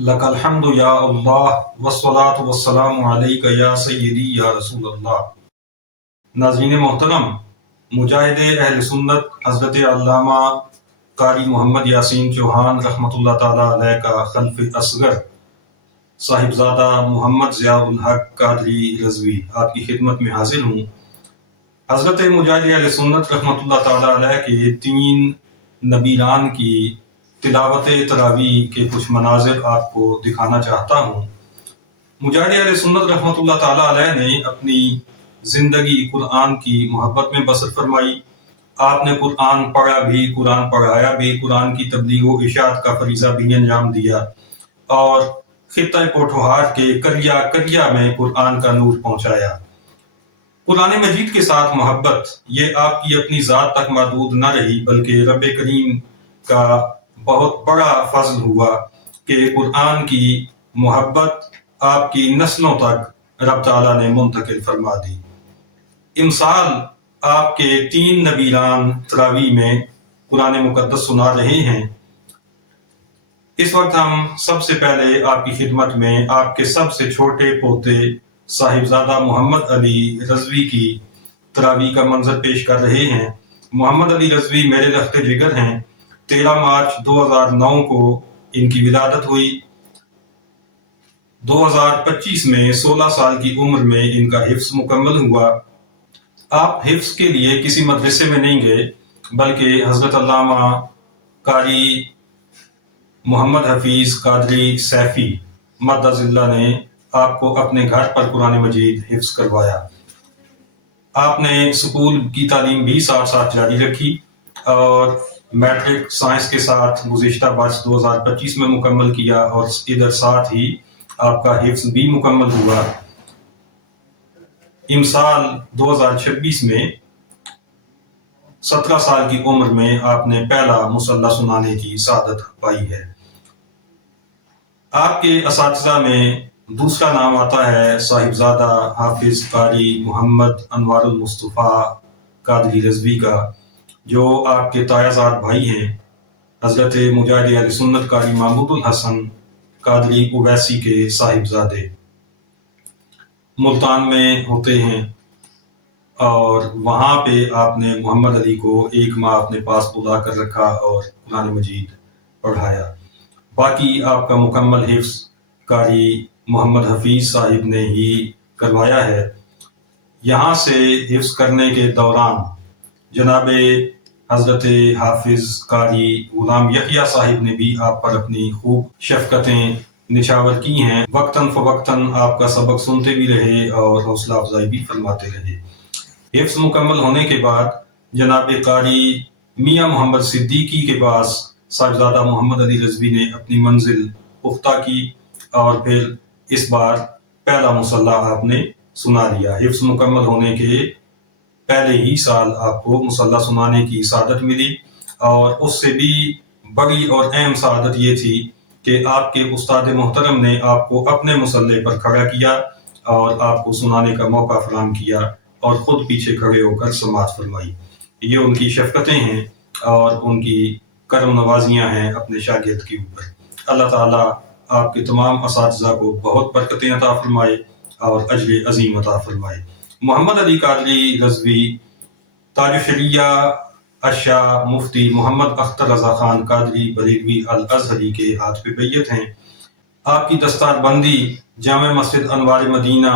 لک الحمد یا اللہ والصلاة والسلام علیک یا سیدی یا رسول اللہ۔ ناظرین محترم، مجاہد اہل سنت حضرت علامہ قاری محمد یاسین چوہان رحمۃ اللہ تعالیٰ علیہ کا خلف اصغر صاحبزادہ محمد ضیاء الحق قادری رضوی آپ کی خدمت میں حاضر ہوں۔ حضرت مجاہد اہل سنت رحمۃ اللہ تعالیٰ علیہ کے 3 نبیران کی تلاوت تراویح کے کچھ مناظر آپ کو دکھانا چاہتا ہوں۔ مجاہد اہل سنت رحمۃ اللہ تعالیٰ علیہ نے اپنی زندگی قرآن کی محبت میں بسر فرمائی۔ آپ نے قرآن پڑھا بھی، قرآن پڑھایا بھی، قرآن کی تبلیغ و اشاعت کا فریضہ بھی انجام دیا، اور خطہ پوٹھوہار کے کریا کریا میں قرآن کا نور پہنچایا۔ قرآن مجید کے ساتھ محبت یہ آپ کی اپنی ذات تک محدود نہ رہی، بلکہ رب کریم کا بہت بڑا فضل ہوا کہ قرآن کی محبت آپ کی نسلوں تک رب تعالیٰ نے منتقل فرما دی۔ امثال آپ کے 3 نبیران تراویح میں قرآن مقدس سنا رہے ہیں۔ اس وقت ہم سب سے پہلے آپ کی خدمت میں آپ کے سب سے چھوٹے پوتے صاحبزادہ محمد علی رضوی کی تراویح کا منظر پیش کر رہے ہیں۔ محمد علی رضوی میرے رخت جگر ہیں۔ 13 مارچ 2009 کو ان کی ولادت ہوئی۔ 2025 میں 16 سال کی عمر میں ان کا حفظ مکمل ہوا۔ آپ حفظ کے لیے کسی مدرسے میں نہیں گئے، بلکہ حضرت علامہ قاری محمد حفیظ قادری سیفی مدظ اللہ نے آپ کو اپنے گھر پر قرآن مجید حفظ کروایا۔ آپ نے سکول کی تعلیم بھی ساتھ ساتھ جاری رکھی اور میٹرک سائنس کے ساتھ گزشتہ برس 2025 میں مکمل کیا، اور ادھر ساتھ ہی آپ کا حفظ بھی مکمل ہوا۔ امسال 2026 میں 17 سال کی عمر میں آپ نے پہلا مصلح سنانے کی سعادت پائی ہے۔ آپ کے اساتذہ میں دوسرا نام آتا ہے صاحبزادہ حافظ قاری محمد انوار المصطفیٰ قادری رضوی کا، جو آپ کے تایہ زاد بھائی ہیں۔ حضرت مجاہد اہل سنت قاری محمود الحسن قادری اویسی کے صاحبزادے ملتان میں ہوتے ہیں، اور وہاں پہ آپ نے محمد علی کو 1 ماہ اپنے پاس بلا کر رکھا اور قرآن مجید پڑھایا۔ باقی آپ کا مکمل حفظ قاری محمد حفیظ صاحب نے ہی کروایا ہے۔ یہاں سے حفظ کرنے کے دوران جناب حضرت حافظ قاری غلام یحییٰ صاحب نے بھی آپ پر اپنی خوب شفقتیں نچھاور کی ہیں۔ وقتاً فوقتاً آپ کا سبق سنتے بھی رہے اور حوصلہ افزائی بھی فرماتے رہے۔ حفظ مکمل ہونے کے بعد جناب قاری میاں محمد صدیقی کے پاس صاحبزادہ محمد علی رضوی نے اپنی منزل پختہ کی، اور پھر اس بار پہلا مصلح آپ نے سنا لیا۔ حفظ مکمل ہونے کے پہلے ہی سال آپ کو مصلح سنانے کی سعادت ملی، اور اس سے بھی بڑی اور اہم سعادت یہ تھی کہ آپ کے استاد محترم نے آپ کو اپنے مصلے پر کھڑا کیا اور آپ کو سنانے کا موقع فراہم کیا، اور خود پیچھے کھڑے ہو کر سماعت فرمائی۔ یہ ان کی شفقتیں ہیں اور ان کی کرم نوازیاں ہیں اپنے شاگرد کے اوپر۔ اللہ تعالیٰ آپ کے تمام اساتذہ کو بہت برکتیں عطا فرمائے اور اجر عظیم عطا فرمائے۔ محمد علی قادری رضوی تاج الشریعہ الشاہ مفتی محمد اختر رضا خان قادری بریلوی الازہری کے ہاتھ پہ بیعت ہیں۔ آپ کی دستار بندی جامع مسجد انوار مدینہ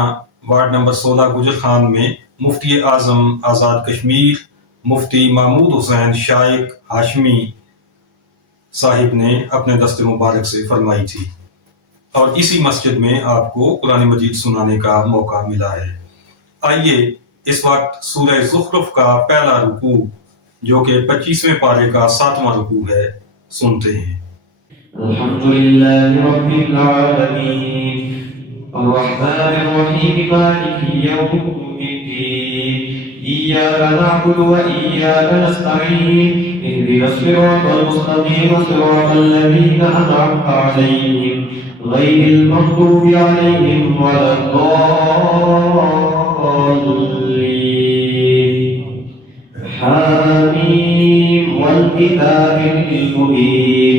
وارڈ نمبر 16 گجر خان میں مفتی اعظم آزاد کشمیر مفتی محمود حسین شائق ہاشمی صاحب نے اپنے دست مبارک سے فرمائی تھی، اور اسی مسجد میں آپ کو قرآن مجید سنانے کا موقع ملا ہے۔ آئیے اس وقت سورہ زخرف کا پہلا رکوع، جو کہ 25ویں پارے کا 7واں رکوع ہے، سنتے ہیں۔ الحمدللہ رب العالمین الرحمن الرحیم مالک یوم الدین ایاک نعبد و ایاک نستعین اهدنا الصراط المستقیم صراط الذین انعمت علیہم غیر المغضوب علیہم ولا الضالین۔ حامیم والکتاب المبین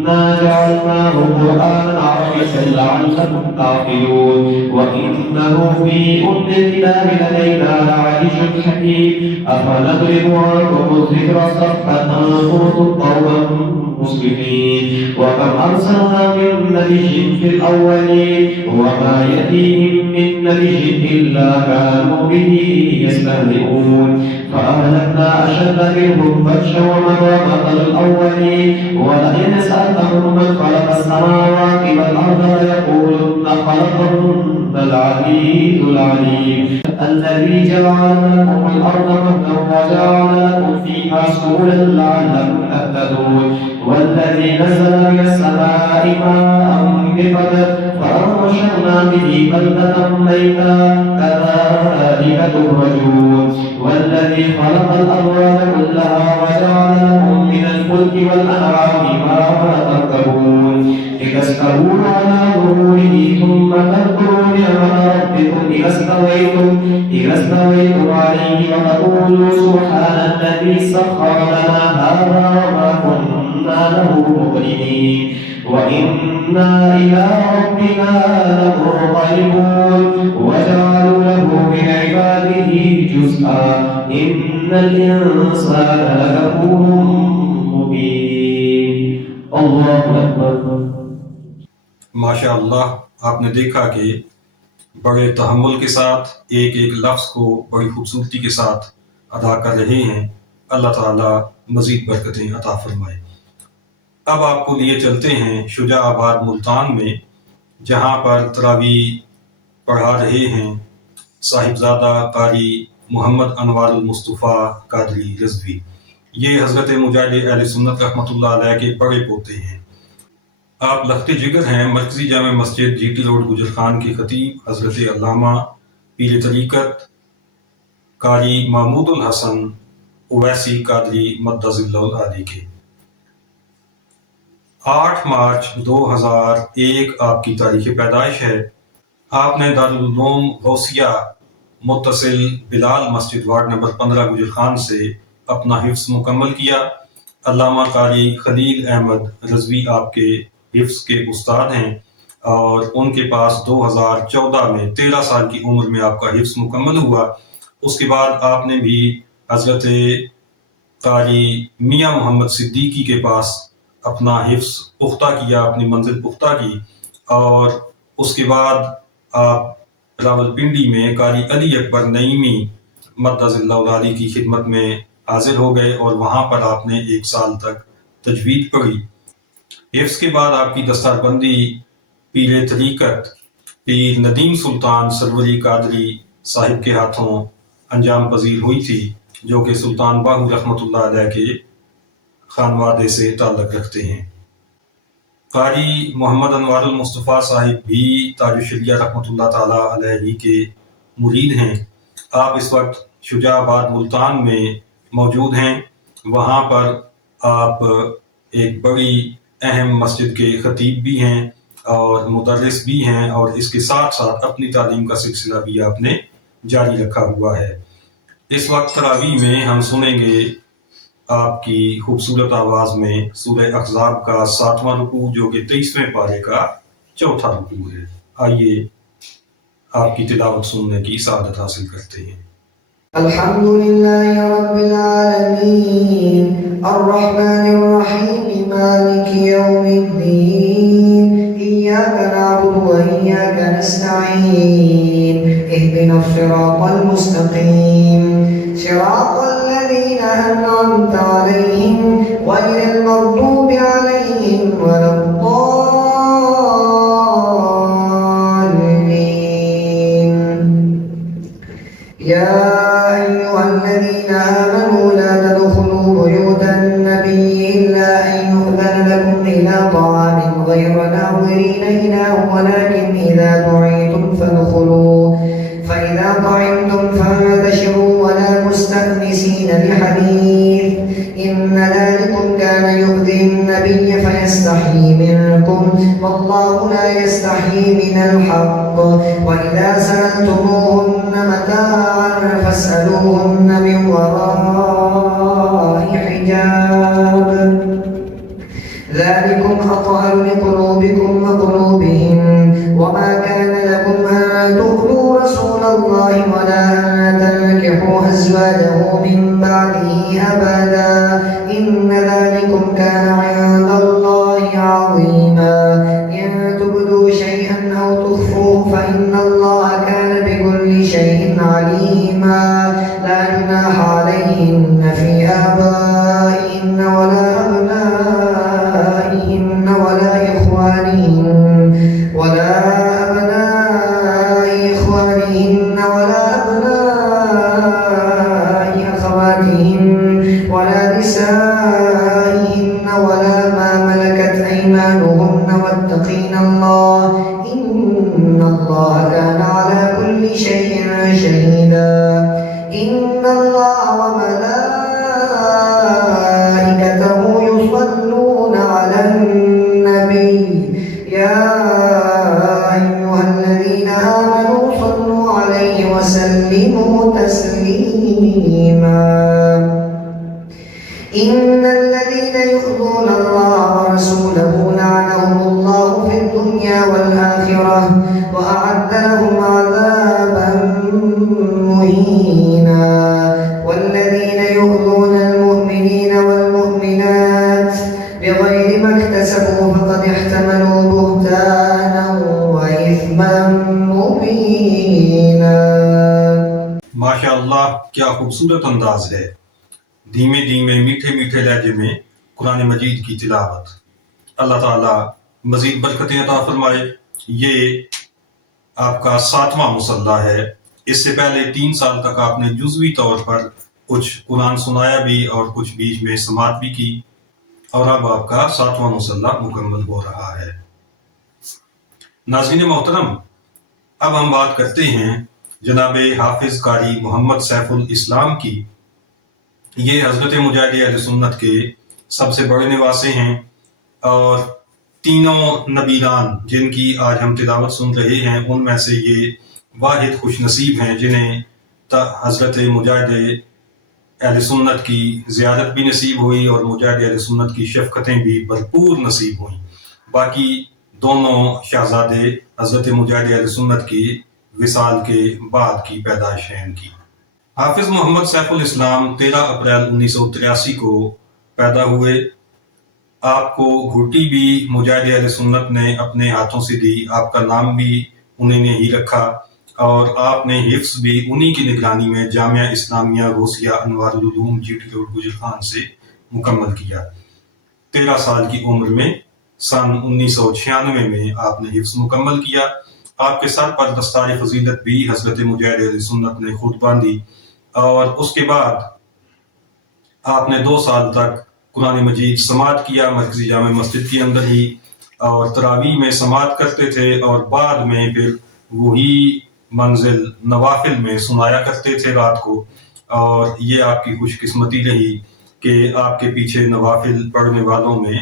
إنا جعلناه قرآنا عربيا لعلكم تعقلون وإنه في أم الكتاب لدينا لعلي حكيم أفنضرب عنكم الذكر صفحا أن كنتم قوما مسلمين وكم أرسلنا من نبي في الأولين وما يأتيهم من نبي إلا كانوا به يستهزئون فأهلكنا أشد منهم بطشا ومضى مثل الأولين ولئن سألتهم من خلق السماوات والأرض ليقولن خلقهن العزيز العليم الذي جعل لكم الأرض مهدا وجعل لكم فيها سبلا لعلكم تهتدون والذي نزل من السماء ماء بقدر فأنشرنا به بلدة ميتا كذلك تخرجون والذي خلق الأرض كلها وجعل لكم من الفلك والأنعام ما تركبون لتستووا على ظهوره ثم تذكروا نعمة ربكم إذا استويتم عليه وتقولوا سبحان الذي سخر لنا هذا وما كنا له مقرنين وإنا إلى ربنا لمنقلبون وجعلوا له من عباده جزءا إن الإنسان لكفور مبين الله أكبر. ماشاء اللہ، آپ نے دیکھا کہ بڑے تحمل کے ساتھ ایک ایک لفظ کو بڑی خوبصورتی کے ساتھ ادا کر رہے ہیں. اللہ تعالیٰ مزید برکتیں عطا فرمائے. اب آپ کو لیے چلتے ہیں شجاع آباد ملتان میں، جہاں پر تراویح پڑھا رہے ہیں صاحبزادہ قاری محمد انوار المصطفیٰ قادری رضوی. یہ حضرت مجاہد اہل سنت رحمۃ اللہ علیہ کے بڑے پوتے ہیں. آپ لخت جگر ہیں. مرکزی جامع مسجد جی ٹی روڈ گجر خان کے خطیب حضرت علامہ پیر طریقت قاری محمود الحسن اویسی قادری مدظ اللہ العالی کے. 8 مارچ 2001 آپ کی تاریخ پیدائش ہے. آپ نے دارالعلوم غوثیہ متصل بلال مسجد وارڈ نمبر 15 گجر خان سے اپنا حفظ مکمل کیا. علامہ قاری خلیل احمد رضوی آپ کے حفظ کے استاد ہیں اور ان کے پاس 2014 میں 13 سال کی عمر میں آپ کا حفظ مکمل ہوا. اس کے بعد آپ نے بھی حضرت قاری میاں محمد صدیقی کے پاس اپنا حفظ پختہ کیا، اپنی منزل پختہ کی، اور اس کے بعد آپ راولپنڈی میں قاری علی اکبر نعیمی مدظ اللہ العالی کی خدمت میں حاضر ہو گئے اور وہاں پر آپ نے 1 سال تک تجوید پڑھی. حفظ کے بعد آپ کی دستار بندی پیر طریقت پیر ندیم سلطان سروری قادری صاحب کے ہاتھوں انجام پذیر ہوئی تھی، جو کہ سلطان باہو رحمۃ اللہ علیہ کے خانوادے سے تعلق رکھتے ہیں. قاری محمد انوار المصطفیٰ صاحب بھی تاج الشریعہ رحمۃ اللہ تعالیٰ علیہ کے مرید ہیں. آپ اس وقت شجاع آباد ملتان میں موجود ہیں. وہاں پر آپ ایک بڑی اہم مسجد کے خطیب بھی ہیں اور مدرس بھی ہیں، اور اس کے ساتھ ساتھ اپنی تعلیم کا سلسلہ بھی آپ نے جاری رکھا ہوا ہے. اس وقت تراویح میں ہم سنیں گے آپ کی خوبصورت آواز میں سورہ احزاب کا 7واں رکوع، جو کہ 23ویں پارے کا 4تھا رکوع ہے. آئیے آپ کی تلاوت سننے کی سعادت حاصل کرتے ہیں. الحمد لله رب العالمين الرحمن الرحيم مالك يوم الدين إياك نعبد وإياك نستعين اهدنا الصراط المستقيم صراط الذين أنعمت عليهم غير المغضوب عليهم ولا الضالين. يا أيها الذين آمنوا لا تدخلوا بيوت النبي إلا أن يؤذن لكم إلى طعام غير ناظرين إناه ولكن إذا دعيتم فادخلوا فإذا طعمتم فانتشروا ولا مستأنسين لحديث إن ذلكم كان يؤذي النبي فيستحيي منكم والله لا يستحيي من الحق. وإذا سألتموهن متاعا فاسألوهن من وراء حجاب ذلكم أطهر لقلوبكم وقلوبهم وما كان لكم أن تؤذوا رسول الله ولا أن تنكحوا أزواجه من بعده أبدا إن ذلكم كان عند الله عظيما إن تبدوا شيئا أو تخفوه فإن الله كان بكل شيء عليما لا جناح عليهن في آبائهن ولا أبنائهن ولا إخوانهن ولا أبناء إخوانهن ولا أبناء أخواتهن ولا نسائهن ولا ما ملكت أيمانهن واتقين الله إن الله كان على كل شيء شهيدا إن الله وملائكته يصلون على النبي يا أيها الذين آمنوا صلوا عليه وسلموا تسليما إن الذين يؤذون الله ورسوله لعنهم الله في الدنيا والآخرة وأعد لهم عذابا مهينا والذين يؤذون المؤمنين والمؤمنات بغير ما اكتسبوا فقد احتملوا بهتانا وإثما مبينا. ماشاء اللہ، کیا خوبصورت انداز ہے. دھیمے دھیمے میٹھے میٹھے لہجے میں قرآن مجید کی تلاوت. اللہ تعالیٰ مزید برکتیں عطا فرمائے. یہ آپ کا 7واں مصلح ہے. اس سے پہلے 3 سال تک آپ نے جزوی طور پر کچھ قرآن سنایا بھی اور کچھ بیچ میں سماعت بھی کی، اور اب آپ کا 7واں مصلح مکمل ہو رہا ہے. ناظرین محترم، اب ہم بات کرتے ہیں جناب حافظ قاری محمد سیف الاسلام کی. یہ حضرت مجاہد اہل سنت کے سب سے بڑے نواسے ہیں، اور تینوں نبیان جن کی آج ہم تلاوت سن رہے ہیں ان میں سے یہ واحد خوش نصیب ہیں جنہیں حضرت مجاہد اہل سنت کی زیارت بھی نصیب ہوئی اور مجاہد اہل سنت کی شفقتیں بھی بھرپور نصیب ہوئیں. باقی دونوں شہزادے حضرت مجاہد اہل سنت کی وصال کے بعد کی پیدائش ہیں ان کی. حافظ محمد سیف الاسلام 13 اپریل 1983 کو پیدا ہوئے. آپ کو گھٹی بھی مجاہد اہل سنت نے اپنے ہاتھوں سے دی. آپ کا نام بھی انہیں نے ہی رکھا، اور آپ نے حفظ بھی انہی کی نگرانی میں جامعہ اسلامیہ روسیہ انوار العلوم GT روڈ گجرخان سے مکمل کیا. 13 سال کی عمر میں سن 1996 میں آپ نے حفظ مکمل کیا. آپ کے سر پر دستار فضیلت بھی حضرت مجاہد اہل سنت نے خود باندھی، اور اس کے بعد آپ نے 2 سال تک قرآن مجید سماعت کیا مرکزی جامع مسجد کے اندر ہی، اور تراویح میں سماعت کرتے تھے، اور بعد میں پھر وہی منزل نوافل میں سنایا کرتے تھے رات کو. اور یہ آپ کی خوش قسمتی رہی کہ آپ کے پیچھے نوافل پڑھنے والوں میں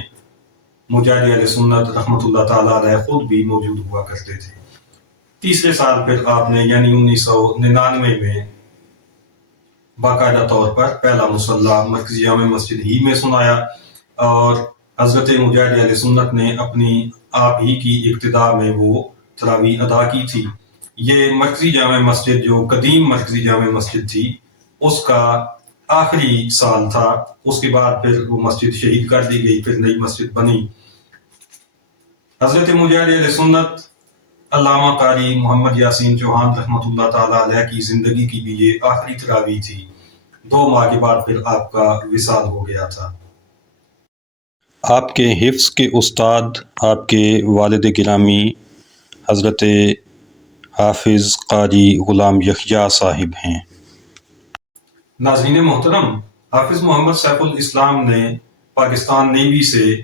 مجاہد اہل سنت رحمۃ اللہ تعالیٰ علیہ خود بھی موجود ہوا کرتے تھے. تیسرے سال پھر آپ نے یعنی 1999 میں باقاعدہ طور پر پہلا مصلح مرکزی جامع مسجد ہی میں سنایا، اور حضرت مجاہد اہل سنت نے اپنی آپ ہی کی اقتداء میں وہ تراویح ادا کی تھی. یہ مرکزی جامع مسجد جو قدیم مرکزی جامع مسجد تھی اس کا آخری سال تھا. اس کے بعد پھر وہ مسجد شہید کر دی گئی، پھر نئی مسجد بنی. حضرت مجاہد اہل سنت علامہ قاری محمد یاسین چوہان رحمۃ اللہ تعالیٰ علیہ کی زندگی کی بھی یہ آخری تراویح تھی. 2 ماہ کے بعد پھر آپ کا وصال ہو گیا تھا. آپ کے حفظ کے استاد آپ کے والد گرامی حضرت حافظ قاری غلام یحییٰ صاحب ہیں. ناظرین محترم، حافظ محمد سیف الاسلام نے پاکستان نیوی سے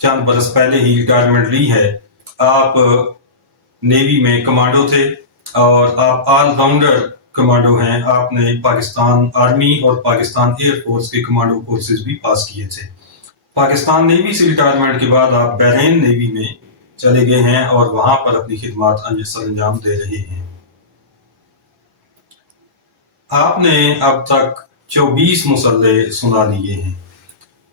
چند برس پہلے ہی ریٹائرمنٹ لی ہے. آپ نیوی میں کمانڈو تھے، اور آپ آل راؤنڈر کمانڈو ہیں. آپ نے پاکستان آرمی اور پاکستان ایئر فورس کے کمانڈو کورسز بھی پاس کیے تھے. پاکستان نیوی سے ریٹائرمنٹ کے بعد آپ بحرین نیوی میں چلے گئے ہیں اور وہاں پر اپنی خدمات سر انجام دے رہے ہیں. آپ نے اب تک 24 مصلح سنا لیے ہیں.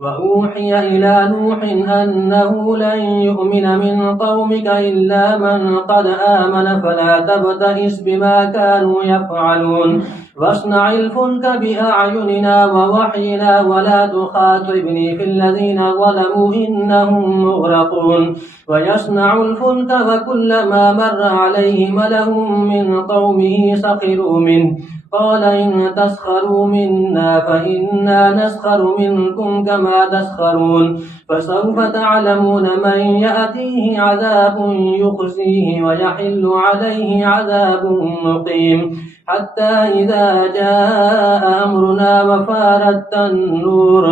وأوحي إلى نوح أنه لن يؤمن من قومك إلا من قد آمن فلا تبتئس بما كانوا يفعلون واصنع الفلك بأعيننا ووحينا ولا تخاطبني في الذين ظلموا إنهم مغرقون. ويصنع الفلك وكلما مر عليه ملأ من قومه سخروا منه قال إن تسخروا منا فإنا نسخر منكم كما تسخرون فسوف تعلمون من يأتيه عذاب يخزيه ويحل عليه عذاب مقيم. حتى إذا جاء أمرنا وفارت النور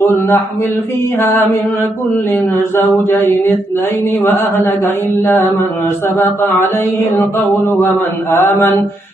قل نحمل فيها من كل زوجين اثنين وأهلك إلا من سبق عليه القول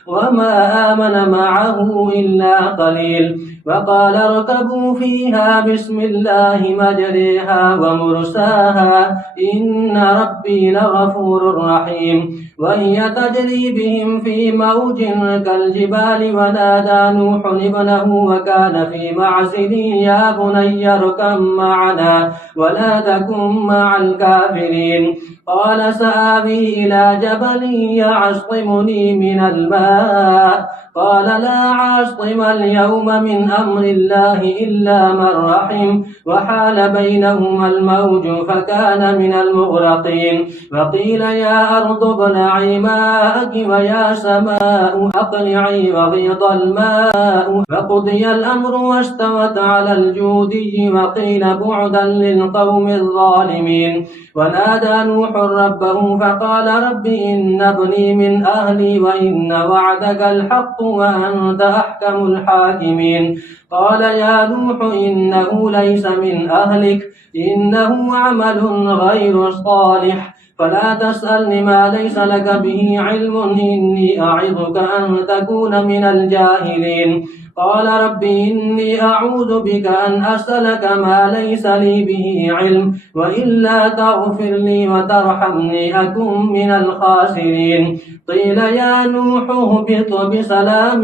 وما آمن معه إلا قليل. وقال اركبوا فيها بسم الله مجريها ومرساها إن ربي لغفور رحيم. وهي تجري بهم في موج كالجبال ونادى نوح ابنه وكان في معزل يا بني اركب معنا ولا تكن مع الكافرين. قال سآوي إلى جبل يعصمني من الماء قال لا عاصم اليوم من أمر الله إلا من رحم وحال بينهما الموج فكان من المغرقين. وقيل يا أرض ابلعي ماءك ويا سماء أقلعي وغيض الماء وقضي الأمر واستوت على الجودي وقيل بعدا للقوم الظالمين. ونادى نوح ربه فقال رب إن ابني من أهلي وإن وعدك الحق وأنت أحكم الحاكمين. قال يا نوح إنه ليس من أهلك إنه عمل غير صالح فلا تسألني ما ليس لك به علم إني أعظك أن تكون من الجاهلين. قال رب إني أعوذ بك أن أسألك ما ليس لي به علم وإلا تغفر لي وترحمني أكن من الخاسرين. قيل يا نوح اهبط بسلام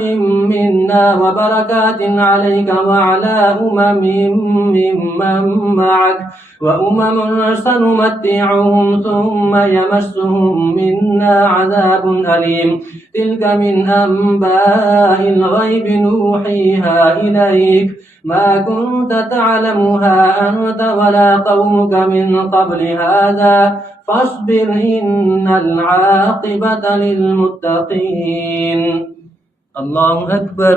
منا وبركات عليك وعلى ممن معك وأمم سنمتعهم ثم يمسهم منا عذاب أليم. تلك من أنباء الغيب نوحيها إليك ما كنت تعلمها أنت ولا قومك من قبل هذا فاصبر إن العاقبة للمتقين. الله أكبر.